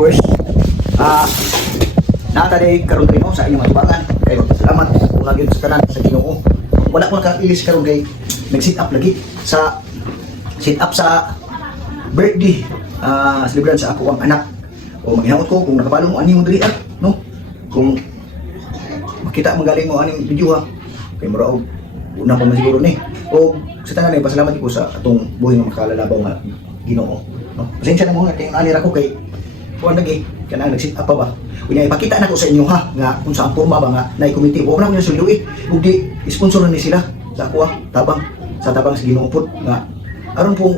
viewers. Natari karon kayo sa inyong matubangan. Kayo salamat kung lagi sa tanan sa Ginoo. Wala ko nakailis karon kay nag-sit up lagi sa birthday celebration sa ako ang anak. O maghinawot ko kung nakabalo mo ani mo diri no? Kung makita magaling mo aning video ha. Kay mura og una pa man siguro ni. O sa tanan ay pasalamat ko sa atong buhay nga makalalabaw nga Ginoo. No? Pasensya na mo nga kay ani ra ko kay kuan lagi kanang nag-sit up pa ba. Kunya ipakita na ko sa inyo ha nga kung saan porma ba nga nay committee. Wa na ko sulduit ug di sponsoran ni sila sa ako tabang sa Ginoo pud nga aron pong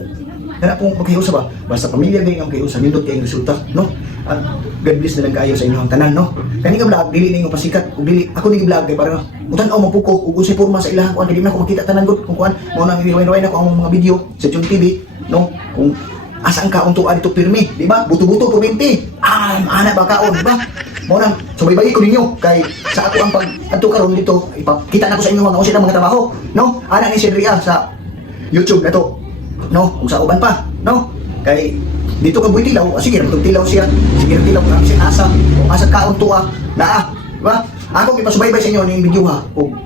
kana pong maghiusa ba basta pamilya gay ang kayo sa nindot kay resulta no. At God bless na lang kayo sa inyong tanan no. Kani ka vlog dili ninyo pasikat ug dili ako ni vlog kay para mutan-aw mapuko ug unsay porma sa ilahan kuan kay di na ko makita tanan gud kung kuan mo nang i-rewind ako ang mga video sa June TV no kung asaan ka ang tuwa dito pirmi di ba buto-buto perminti ana ba kaon di ba mo nang subaybay ko ninyo kay sa ako ang pag adto karon dito ipakita na ko sa inyo mga usa mga trabaho no ana ni si Ria sa YouTube na to no kung sa uban pa no kay dito ka buhay tilaw sige tilaw siya sige tilaw ang si asa kung asa kaon tuwa na di ba ako ipasubaybay sa inyo ning video ha kung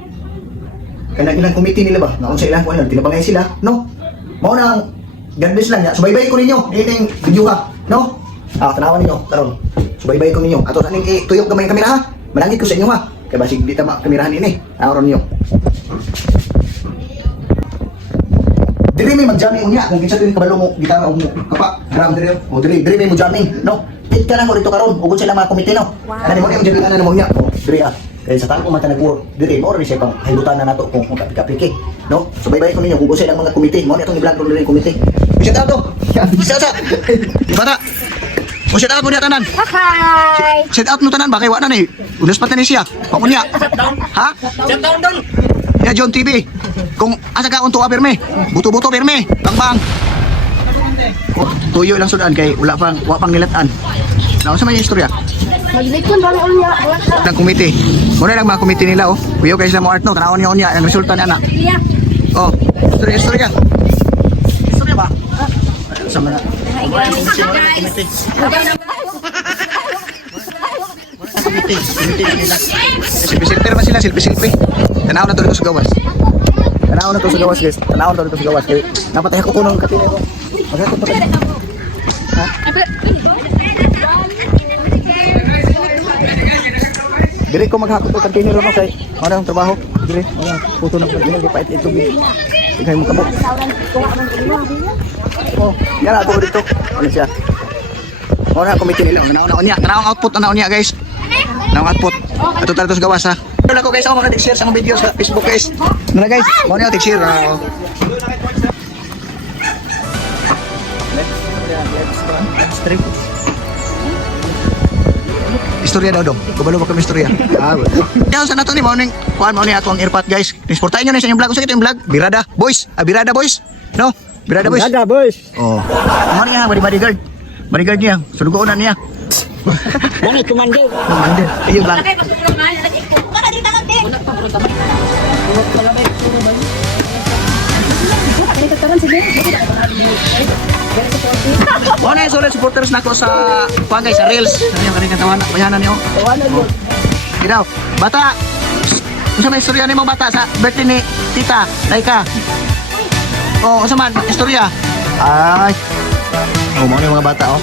kanang ilang committee nila ba na kung sa ilang kuan tinabangay sila no mo nang God bless lang ya. Subaybay ko ninyo. Dili video ha. No? Tanawan ninyo karon. Subaybay ko ninyo. Ato sa ning tuyok gamay ang kamera ha. Malangit ko sa inyo ha. Kay basig di ta kamerahan ini. Aron ninyo. Dili may mag-jamming unya kung kinsa din kabalo mo gitara mo. Kapa, drum diri. O dili may mo jamming, no? Tit ka lang mo dito karon. Ugod sila mga komite no. Ana mo ni jamming ana mo nya. O diri ha. Kaya sa tanong mata nag-work, diri mo rin siya pang hilutan na nato kung kapik-kapik no? Subaybay ko ninyo kung gusto ng mga komite. Mo ni atong i-vlog ron diri komite. Shout out to. Shout out. Bata. O shout out mo niya tanan. Hi. Shout out mo tanan ba kay wa na ni. Unas pa ni siya. Pa mo niya. Ha? Shout out don. Ya John TV. Kung asa ka unto perme. Buto-buto perme. Bang. Tuyo lang sudan kay wala pang nilatan. Naon sa may istorya? Maglikon ba ang unya? Ng komite. Muna lang mga komite nila oh. Uyo kay sila mo art no. Tanawon niyo niya ang resulta na. Iya. Oh, istorya. Istorya ba? Sama na. Komite nila. Silpi-silpi naman sila, silpi-silpi. Tanaw na to dito sa gawas. Guys. Tanaw na to dito sa gawas. Napatay ako punong katine ko. Maghatod pa ka. Ha? Dili ko maghakot ko katine ron kay ano ang trabaho. Dili, puto na katine di pait ito. Tigay mo kamo. Oh, yan ako dito. Ano siya? Ora komite nila. Tanaw niya. Tanaw ang output niya guys. Tanaw output. Ato tara to sa gawas ha. Wala ko guys ako maka-share sa mga video sa Facebook guys. Ano guys? Mo niyo share. Istorya daw dong. Kabalo ba kami istorya? Kaya sa nato ni mo ning kuan mo ni ato ang airpot guys. Transportahin niyo na sa inyong vlog. Sa itong vlog. Birada boys. Birada boys. No? Birada boys. Birada boys. Oh. Mo niya bodyguard. Bodyguard niya. Sulugoon na niya. Dami commander. Commander. Ayun lang. Mo na solid supporters nako sa pagay sa Reels. Ano yung kaning katawan bayanan niyo? Tawanan mo. Gidaw. Bata. Unsa may istorya nimo bata sa birthday ni Tita Laika? Oh, unsa man istorya? Ay. Oh, mo ni mga bata oh.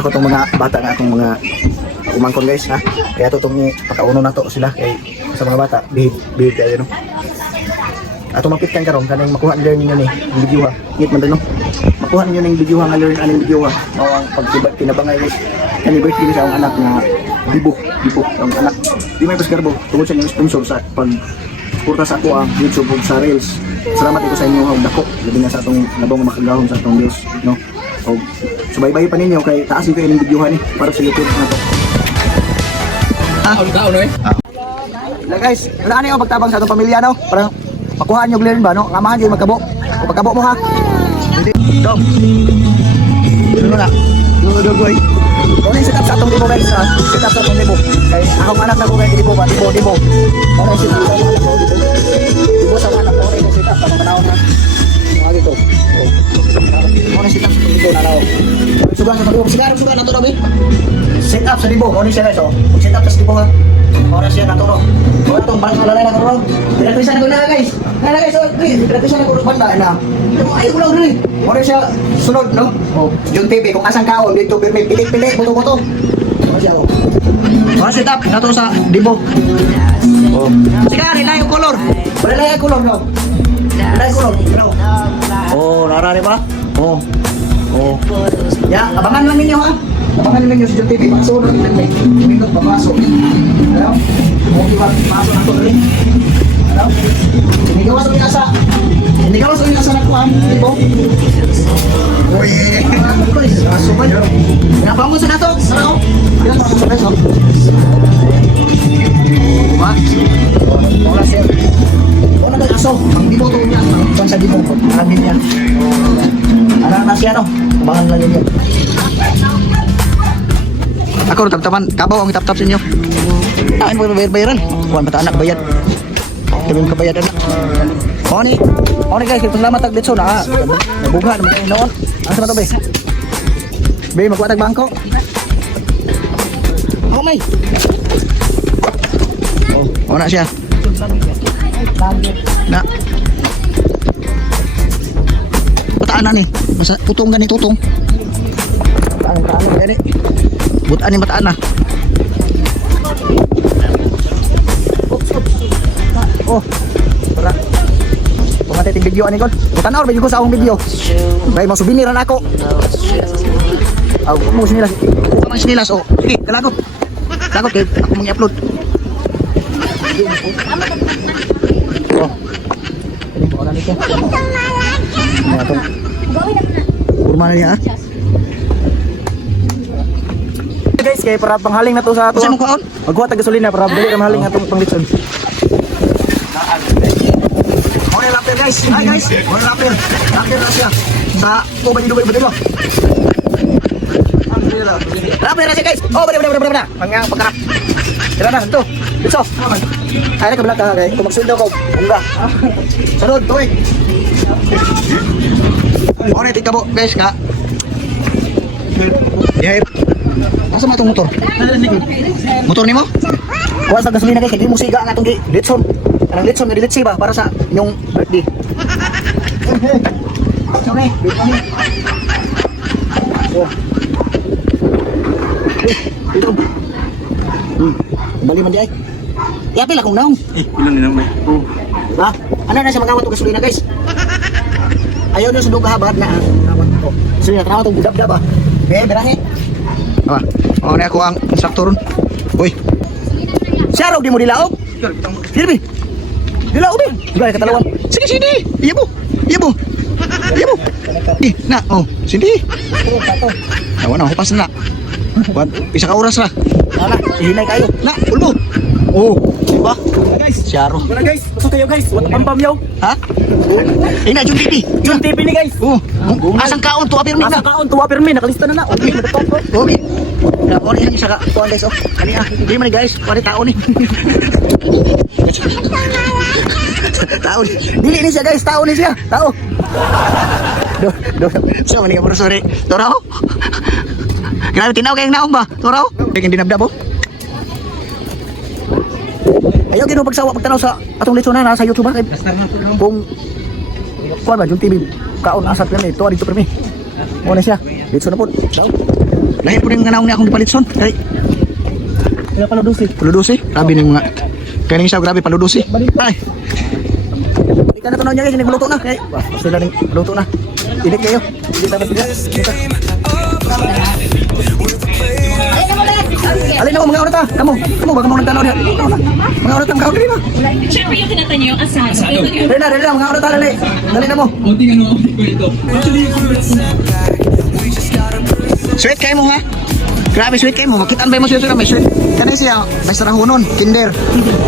Ako tong mga bata nga atong mga umangkon guys ha. Kaya to tong pakauno na to sila kay sa mga bata behave kayo no. Ato mapit kan karon kanang makuha learning ni ang video ha. Ngit man no. Makuha ninyo ning video nga learn aning video ha. Mao ang pagtinabangay guys. Kani birthday sa ang anak nga Bibo ang anak. Di may paskarbo tungod sa inyong sponsor sa pag suporta sa ako ang YouTube ug sa Reels. Salamat ito sa inyo ha dako. Labi na sa atong labong makagahom sa atong Dios no. O subaybay pa ninyo kay taas ko ining video ni para sa YouTube na to. Na guys, wala niyo pagtabang sa atong pamilya no. Parang makuhaan nyo learn ba no? Ngamahan yung magkabo. O pagkabo mo ha. Dom. Dito na. Dugoy. Ano yung setup sa atong libo guys ha? Setup sa atong libo. Kaya akong anak na ko kay libo ba? Libo. Ano yung setup sa anak ko? Libo sa anak ko. Ano yung setup sa mga panahon ha? Mga dito. Ano yung setup sa Set up sa dibo. Ano siya guys, oh. Set up sa dibo ha. Oras siya naturo. Wala tong balik na lalay na kuro. Pinagpisan ko na guys. Na guys, oh. Pinagpisan na kuro banda na. Ay, ulang rin. Oras siya sunod, no? Oh, yung TV kung asang kaon dito pilit-pilit buto-buto. Oras siya, oh. Oras set up naturo sa dibo. Oh. Sige, nila yung color. Wala na yung color, no? Wala yung color. Oh, narari ba? Oh. Oh. Ya, abangan lang ninyo ha. Abangan ninyo si John TV. Pagsunod ng may minut papasok. Ano? Okay ba? Pasok na ito ulit. Ano? Sinigawas ulit asa. Sinigawas ulit asa na kuhan. Tipo. Uy. Aso ba yun? Pinapamon sa nato. Ano? Pinapamon sa nato. Diba? Wala siya. Wala na aso. Ang dibo ito niya. Saan sa dibo? Arabin niya. Ano na siya no? Abangan lang ninyo. Ako tap-tapan, kabaw ang tap-tap sa inyo. Akin po bayar-bayaran. Kuhan bata anak bayad. Kami kabayad anak. Oni guys, salamat tag ditso na. Nabugha naman kayo noon. Ano sa to be? Be magkuha tag bangko. Oh may. Oh na siya. Na. Bataan na ni. Masa tutong gani tutong. Bataan gani. Butaan yung bataan na. Oh, para pumatay ting video ani kon. Butan or video ko sa akong video. Bay mo subiniran ako. Aw, mo sinilas. Mo sinilas oh. Sige, kalagot. Kalagot kay ako mag-upload. Oh. Ini po orang itu. Atong. Kurma na niya. Guys, kay para panghaling na to sa ato. Saan mo kaon? Magkuha tag gasolina para dali ra mahaling atong panglitson. Ore lapir guys. Hi guys. Ore lapir. Lapir na siya. Sa ubay dugay bedelo. Lapir na siya guys. Oh, bada. Pangang pagkarap. Tira na to. Bitso. Ay na kabla ka guys. Kung magsuldo ko. Unga. Sunod tuig. Ore tikabo guys ka. Yeah. Asa man itong motor? Motor ni mo? Kuha sa gasolina guys, hindi mo siga ang atong litson. Anong litson, dilitsi ba? Para sa inyong birthday. Okay. Oh. Ito. Bali man di ay. Yapil akong naong. Ilan din naman. Ba? Ano na siya magawat itong gasolina guys? Ayaw na sa dugahabad na. Gasolina, tarawa itong budab-dab ba? Okay, berahe. Ah, oh na ako ang instructor. Uy. Siya di mo dilaog. Dirbi. Dilaog din. Gaya katalawan. Sige sini. Iya mo. Na, oh, sini. Awan na, hupas na. Wan, isa ka oras ra. Ala, hihinay kayo. Na, ulbo. Oh, diba? Guys, Siyaro. wala guys. Pasok kayo guys. What pam yaw. Ha? Ina Jun TV. Yung TV ni guys. Oh, asang kaon to apirmi na. Asa kaon tuwa permi nakalista na na. Okay, madakot ko. Okay. Na ori lang isa ka kuan guys oh. Kani hindi man guys, pare tao ni. Tao ni. Dili ni siya guys, tao ni siya. Tao. Do. So mani ka sorry. Torao. Grabe tinaw kayong naong ba? Torao. Kaya dinabdab oh. Ayaw gino pagsawa pagtanaw sa atong litso na nasa YouTube ba kay kung kuan ba Jun TV kaon asat yan ito dito permi. Mo na siya. Litso na po. Daw. Lahi po rin nga naong ni akong dipalitson. Kay Wala pala dosi. paludusi. Grabe ng mga kaning isa grabe paludusi. Ay. Di ka na tunaw niya guys, nagluto na. Kay sila ning luto na. Init kayo. Hindi tapos sila. Alin ako mga oras ta. Kamu baka mo nagtanaw diha. Mga oras tang kaon diri ba? Siyempre yung tinatanya yung asado. Dali na mga oras ta dali. Dali na mo. Sweet kayo mo ha? Grabe sweet kayo mo. Makitaan ba mo siya may sweet? Kanay siya, may sarahunon, kinder.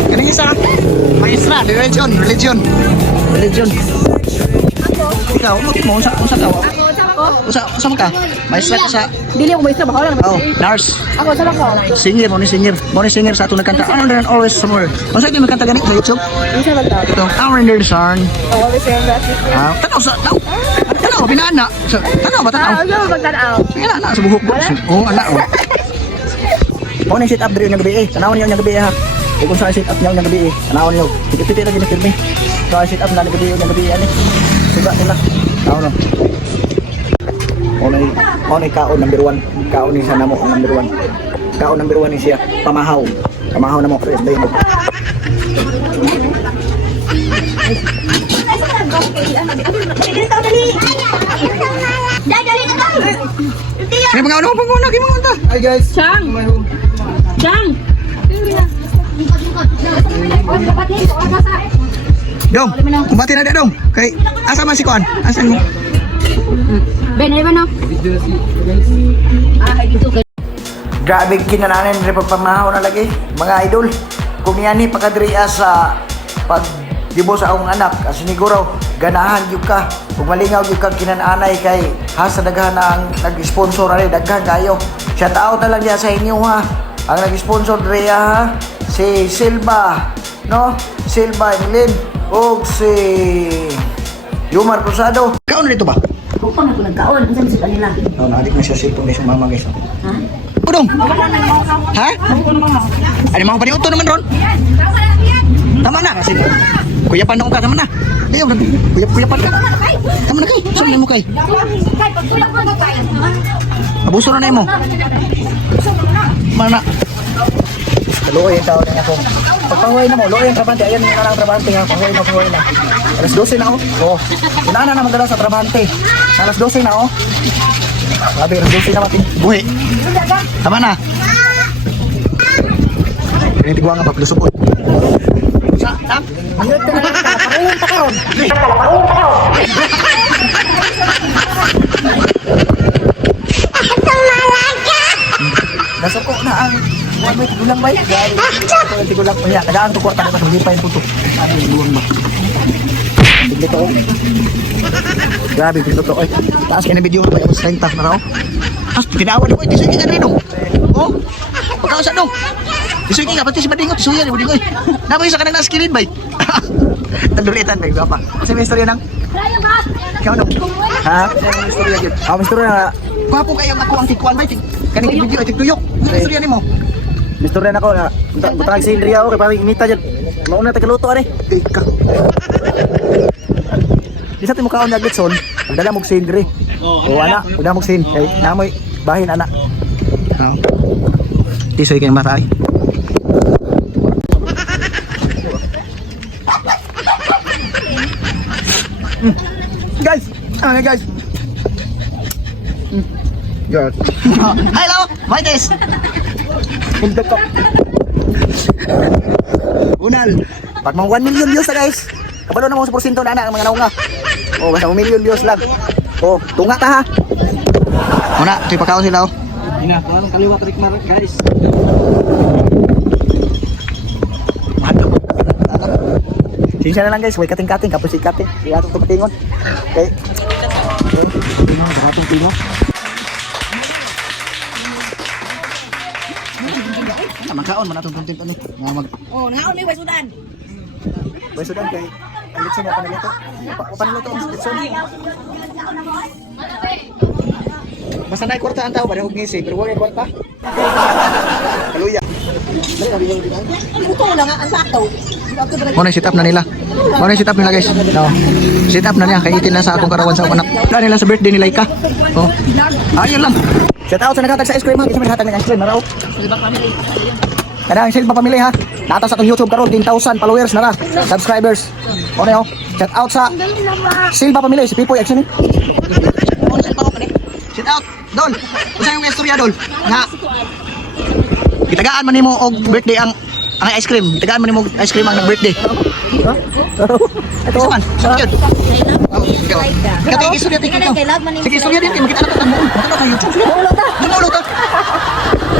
Kanay siya, maestra, religion. Ikaw, mo sa ka? Usa ka? Maestra ka sa... Dili ako maestra, baka lang. Oh, nurse. Ako, saan ako? Singer, mo ni singer sa atong nagkanta. Ano na always somewhere. Kung saan yung magkanta ganit sa YouTube? Isa ba ito? Ito, Our Under the Sun. Always saying that. Tanaw, pinaan na. Tanaw ba tanaw? Ano ba magtanaw? Nga na, sa buhok. Oo, anak. Mo na set up diri nga gabi eh. Tanawon niyo nga gabi ha. Kung saan set up niyo nga gabi eh. Tanawon niyo. Piti lagi ni pirmi. So set up na nga gabi ani. Suga nila. Tanawon no. Onay kaon number 1. Kaon ni sana mo ang number 1. Kaon number 1 ni siya. Pamahaw. Pamahaw na mo press dayon. Ay mga ano panguna gimong ta. Ay guys. Chang! Chang! Dong, bati na dong. Kay asa man si Kuan? Asan mo? Ben, ano ba no? Grabe kinananan rin pagpamahaw na lagi, mga idol. Kung yan ni pagkadriya sa pagdibo sa akong anak, kasi siguro ganahan yung ka. Kung malingaw yung kang kinananay kay hasa daghan na ang nag-sponsor ali, daghan kayo. Shout out na lang diya sa inyo ha. Ang nag-sponsor driya ha, si Silva, no? Silva Emilin, o si Yumar Cruzado. Kaon dito ba? Kung pa ako nagkaon, saan sa kanila? Oh, naadik na siya cellphone guys, mama guys. Ha? Udong. Ha? Ano mga paniuto naman ron? Tama na kasi. Kuya pa ka, tama na. Ayaw, kuya pa ka. Tama na kay. Saan mo kay? Abuso na mo. Mana? Kaluoy yung tao na ako. Pagpahuay na mo, luoy yung trabante. Ayan yung narang trabante ha. Pahuay na. Alas 12 na oh. Oo. Inana na magdala sa trabante. Alas 12 na oh. Sabi, alas 12 na mating buhi. Tama na. Pinitigawa nga paglusupot. Sa, tap. Ayun ka na lang. Kalapakawin ta karon. Nasuko na ang 1 week gulang ba? Ito yung tigulang pa niya. Tagaan to kwarta na hindi pa yung puto. Ano yung buwang ba? Tigli to. Grabe, tigli to. Taas ka na video pa yung 30 na raw. Tapos ginawa ko, tisuy ka rin no. Oh, pagkausa no. Tisuy ka, pati si Badingot, tisuy yan. Napay sa kanang naskilin ba? Tandulitan ba? Gapa. Kasi may istorya ng... Ikaw no? Ha? May istorya yun. May istorya na... Gwapo kayo ako ang tikuan ba? Kaning video, tigtuyok. Ano istorya ni mo? May storya na ko na butang si Indria ako kay parang imita dyan. Mauna tagaluto ani. Ika. Di sa timo kaon naglit son, dala mo sin dire. O ana, udah mo sin kay namoy bahin ana. Tisoy kay maray. Guys, ano guys? Good. Hello, my days. Unal, pag mga 1 million views na guys, kapalo na mo sa porsyento na ang mga naunga. O, basta 1 million views lang. O, tunga ta ha. Una, ito'y pagkaon sila o. Ina, parang kaliwa tarik marak guys. Mahal mo. Sinsya na lang guys, way kating-kating, kapos si kating. Hindi atong tumatingon. Okay. Atong tino. Magkaon man atong content ani. Nga mag Oh, nangaon may wasudan. Sudan kay ang litson na panaluto. Panaluto ang litson. Basta na kwarta ang tao ba og ngisi, pero wala kwarta. Kaluya. Dali na bigyan dito. Ito lang ang sakto. Muna sit up na nila. Muna sit up nila guys. No. Sit up na niya kay itin na sa akong karawan sa akong anak. Dala nila sa birthday ni Laika. Oh. Ayun lang. Shout out sa naghatag sa ice cream ha. Isa man hatag ng ice cream naraw. Kada ang Silva Family ha. Nata sa akong YouTube karon 10,000 followers na ra. Subscribers. Okay oh. Shout out sa Silva Family si Pipoy actually. Shout out Dol. Usa yung istorya Dol. Nga. Gitagaan man nimo og birthday ang ice cream. Gitagaan man nimo og ice cream ang birthday. Ito man. Sakit. Kati istorya tingin ko. Sige istorya din makita na ta mo. Ano ka YouTube? Ano ta?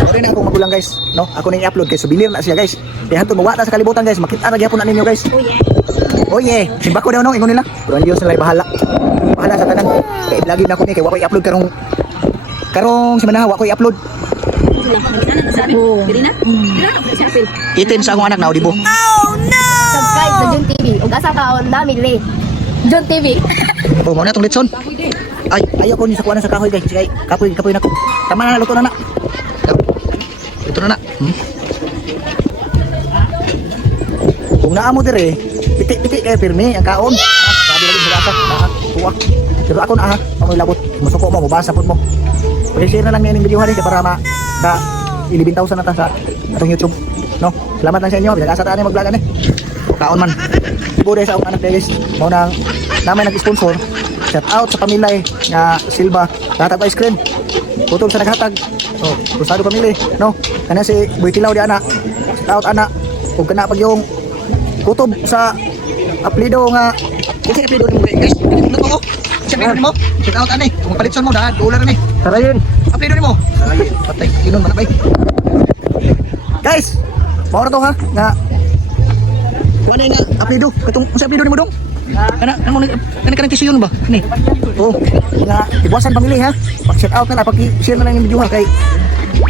Ori na akong magulang guys, no? Ako na i-upload kay souvenir na siya guys. Kaya hantud mawata sa kalibutan guys, makita ra gyapon na ninyo guys. Oh yeah. Simba ko daw no ingon nila. Pero ang Dios nila bahala. Bahala sa tanan. Kay lagi na ko ni kay wa ko i-upload karong semana wa ko i-upload. Itin sa akong anak na audibo. Subscribe sa Jun TV. Ug asa kaon dami dili. Jun TV. Oh, mo na tong litson. Ay, ayaw ko ni sa kuana sa kahoy guys. Kay kapoy na ko. Tama na luto na na. Ito na. Kung naamo dire, pitik-pitik kayo pirmi ang kaon. Sabi lagi sa atas, tuwa. Pero ako na amoy labot. Musuko mo, mabasa po mo. Pwede share na lang niya yung video hari para ka 11,000 na ta sa atong YouTube. No? Salamat lang sa inyo. Binag-asa taan mag-vlog ani. Kaon man. Ibo dahil sa akong anak guys. Mao nang namin nag-sponsor. Shout out sa pamilya nga Silva. Hatag ice cream. Putol sa naghatag. Oh, Rosado pamilya, no? Kana si Boy Tilaw di ana. Shout out ana. Ug kana pag yung kutob sa apelido nga kasi apelido ni mo guys. Luto ko. Sabi mo. Shout out ani. Kung palitson mo da, dollar ni. Sarayin. Apelido ni mo. Ay, patay. Inon man bay. Guys, mao na to ha nga wala nga apelido. Katong sa apelido ni mo dong. Kana tisuyon ba? Ni. Oh, nga iwasan pamilya ha. Pag-check out na pag-share na lang yung video ha kay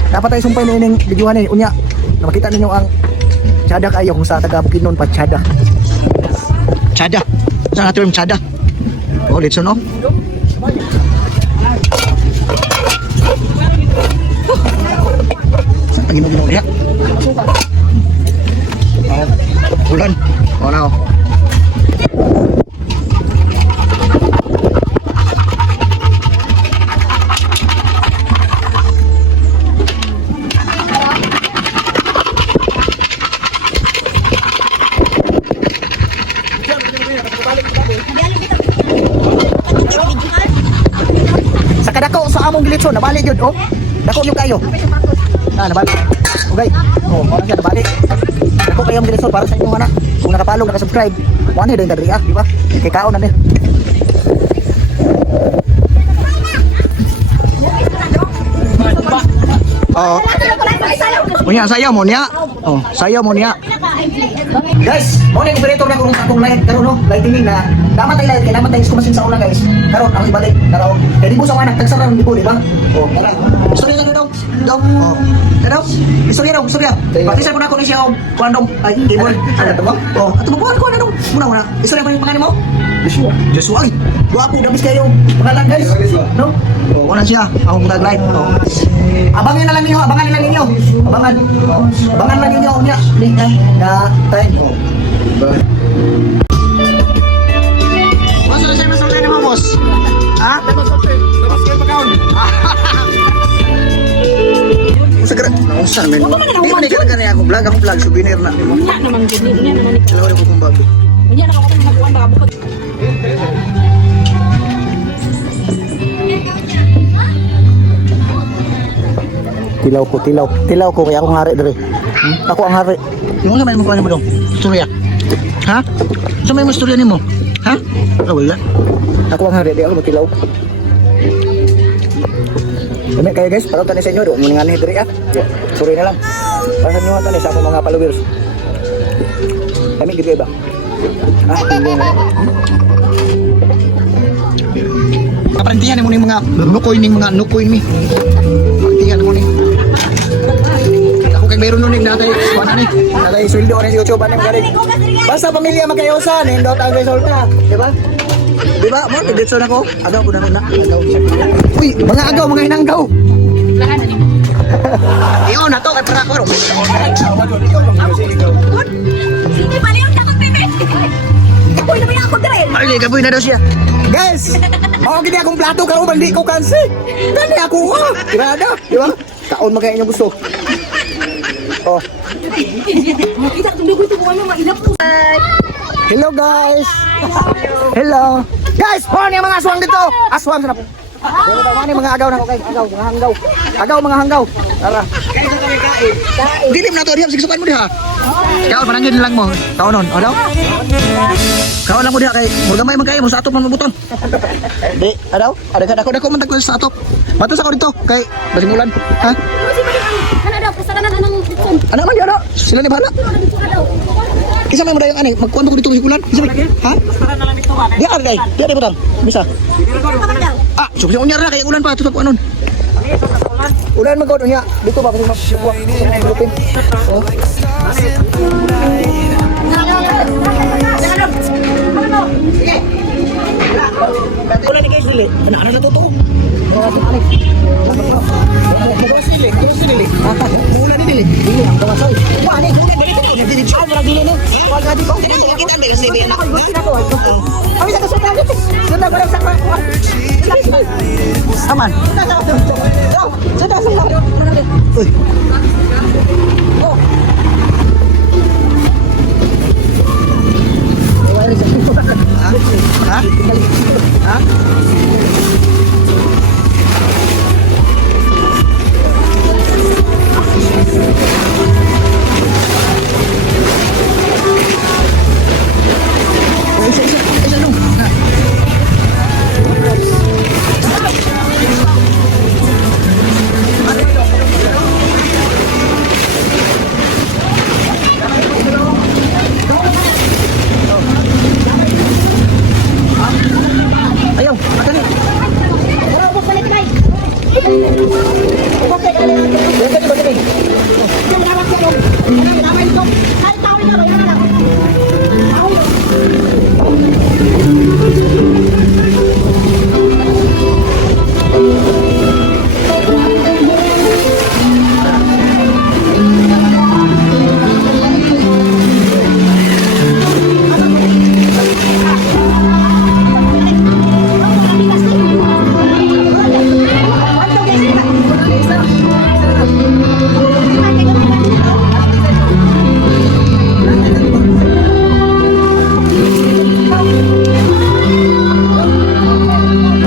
dapat tayo sumpay na yung video ni unya. Na makita ninyo ang tsada kayo kung sa taga Bukidnon pa tsada. Tsada. Sa term tsada. Oh, let's no. Sa pagino-gino diha. Bulan. Oh now. Sa kadako sa among gilitson nabalik yun oh. Dako yung kayo. Nabalik. Okay. Oh, mo na siya nabalik. Dako kayo ang gilitson para sa inyo ana. Kung nakapalo naka-subscribe, mo ani din kadri di ba? Kay kaon na din. Oh. Munya sayaw mo niya. Oh, sayaw mo niya. Guys, mo ni operator na kung light karon no, lighting na. Dapat tayo light, kailangan tayo kumasin sa una guys. Karon ang ibalik karon. Kaya di mo sa anak tagsara ng di ba? Oh, tara. Istorya na daw. Daw. Oh. Daw. Istorya. Pati sa kuna ko ni siya og kuandong ay keyboard. Ano to ba? Oh, ato mo ko na daw. Muna. Istorya pa yung pangalan mo? Joshua. Ay, guwapo dabis kayo. Pangalan guys. No? Oh, wala siya. Ako mag light. Oh. Abangan na lang ninyo. Abangan lang ninyo niya. Na time. Oh. Masuk na mo, boss. Ha? Segera. Usah men. Di mana kira-kira aku vlog souvenir na. Nya naman gini, nya naman ito. Dalawa ko kung bago. Nya na ako magkuan baka bukod. Tilaw ko kaya akong hari dire. Ako ang hari. Yung sa may mo dong. Istorya. Ha? Sa may istorya nimo? Ha? Wala. Ako ang hari, di ako magtilaw. Dami kayo guys, para tani sa inyo, doon mo nga ni dire ah. Sorry na lang. Para sa inyo tani sa akong mga followers. Dami gitu ba? Ah, hindi na. Kaparintihan mo ni mga nukoy ni. Kaparintihan mo ni. Ako kay meron nun natay kuan ni. Natay sweldo ni sa YouTube aning galing. Basta pamilya magkayosa nindot ang resulta, di ba? Di ba? Mo dito na ko. Agaw po na. Agaw siya. Uy, mga agaw, mga hinanggaw. Lahan na ni. Iyon na to kay para ko. Hindi pala yung takot bibit. Kapoy na ba ako dire? Ay, gaboy na daw siya. Guys, mao gid akong plato karon bandi ko kansi. Kani ako ah. Tirada, di ba? Kaon magay inyo gusto. Oh. Kita tundog ito mo ano mailap po. Hello guys. Hello. Guys, ano yung mga aswang dito? Aswang sana po. Ano yung mga agaw na ko guys? Agaw, mga hanggaw. Tara. Dilim na to, diha sige sukan mo diha. Kaon manangin lang mo. Kaon nun, o daw? Kaon lang mo diha kay murgamay man kayo mo sa atop man mabuton. Di, adaw? Dako man tagko sa atop. Mato sa ko dito kay basimulan. Ha? Kana daw pusa kana nang ditson. Ano man yun? Sila ni bahala. Kisa may mo daw yung ani, magkuanto ko dito hikulan. Kisa may, ha? Di ar kay, di ar butang. Bisa. Ah, susi unyar na kay ulan pa tutup anon. Ulan magod nya. Dito ba kasi mapuwa. Lupin. Oh. Ulan ni guys dili. Ana na totoo. Magawas dili. Ulan ni dili. agad ko. Kita ang bilang sibi anak. Kami sa susunod. Sudah ko lang sa aman. Sudah. Uy. Oh. Ha? Ha? Isa dong. Ayaw, ato ni.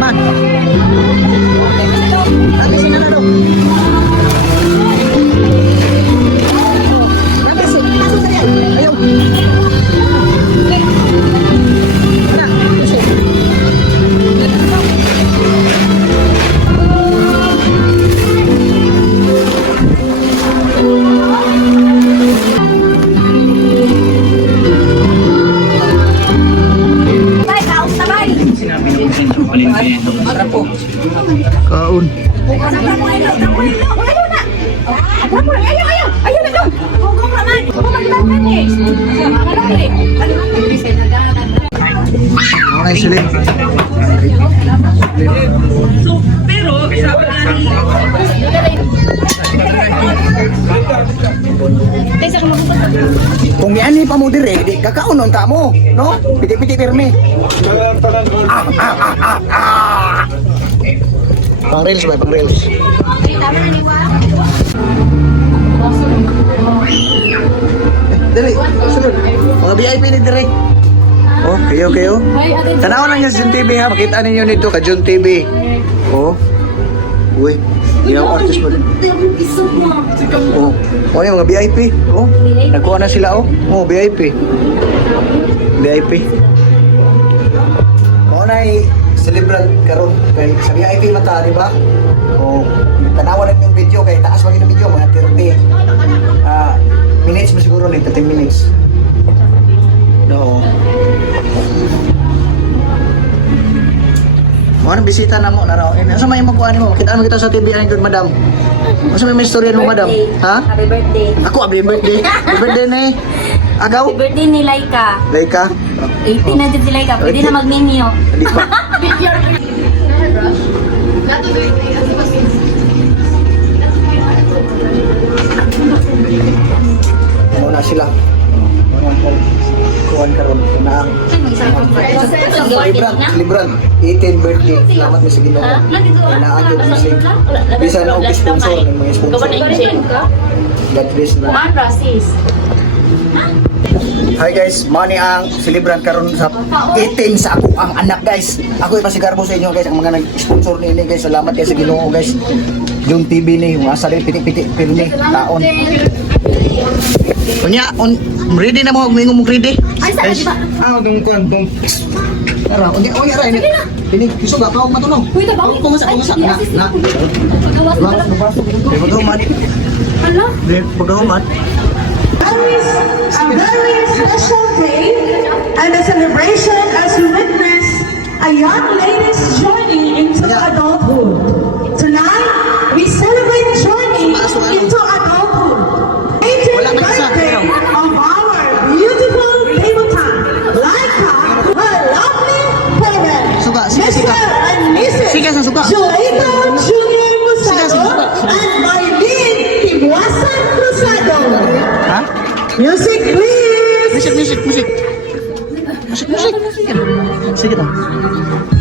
Man. Habisin na na daw. Habisin. Ayaw. Wala. Habisin. Bay, kaos na bay. Kaon. Ayaw na dong. Hugong naman. Hugong naman eh. Okay, sige. Kung yan pa mo dire, di kakaunon ka mo, no? Piti-piti pirmi. Pang reels ba, pang reels. Dali, sunod. Mga VIP ni dire. Oh, kayo. Tanaw lang yan sa Jun TV ha. Makita ninyo nito ka Jun TV. Oh. Uy, ginaw artist mo din. Oh, oh yung mga VIP. Oh, nagkuha na sila oh. Oh, VIP. VIP. Oh, na celebrant karon kay sa VIP mata, di ba? Oh, tanawan lang yung video kay taas maging yung video mga 30 minutes mo siguro nito, 10 minutes. No. Mo nang bisita na mo na raw. Asa may magkuha nimo? Kita mo kita sa TV ani dun, madam. Asa may istorya mo, madam? Ha? Happy birthday. Ako happy birthday. Happy birthday ni Agaw. Happy birthday ni Laika. Laika. 18 na din si Laika. Pwede na mag-menu. Hindi pa. Ano na sila? Kuhan karon na ang Libran 18 birthday. Salamat mi sa Ginoo. Naagad mo sa bisan og sponsor ng mga sponsor. God bless na. Hi guys, money ang celebrant karon sa 18 sa ako ang anak guys. Ako ipasigarbo sa inyo guys ang mga nag-sponsor nini guys. Salamat kayo sa Ginoo guys. Yung TV ni yung asali piti-piti pirmi taon. Unya, ready na mo mingong ready. Ay, saan di ba? Dong kon dong. Tara, unya ra ini. Ini kisog ka matulong. Uy, tabang. Kumasa na. Pagawas mo pala. Paghuman. Ano? Paghuman. A very special day and a celebration as we witness a young lady's journey into adulthood. Tonight, we celebrate journey into adulthood. 18th birthday of our beautiful debutant, Laika, her lovely parents, Mr. and Mrs. Joaito Junior Cruzado and Maylene Tibuasan Cruzado. Ha? Music please! Music. Sige ta.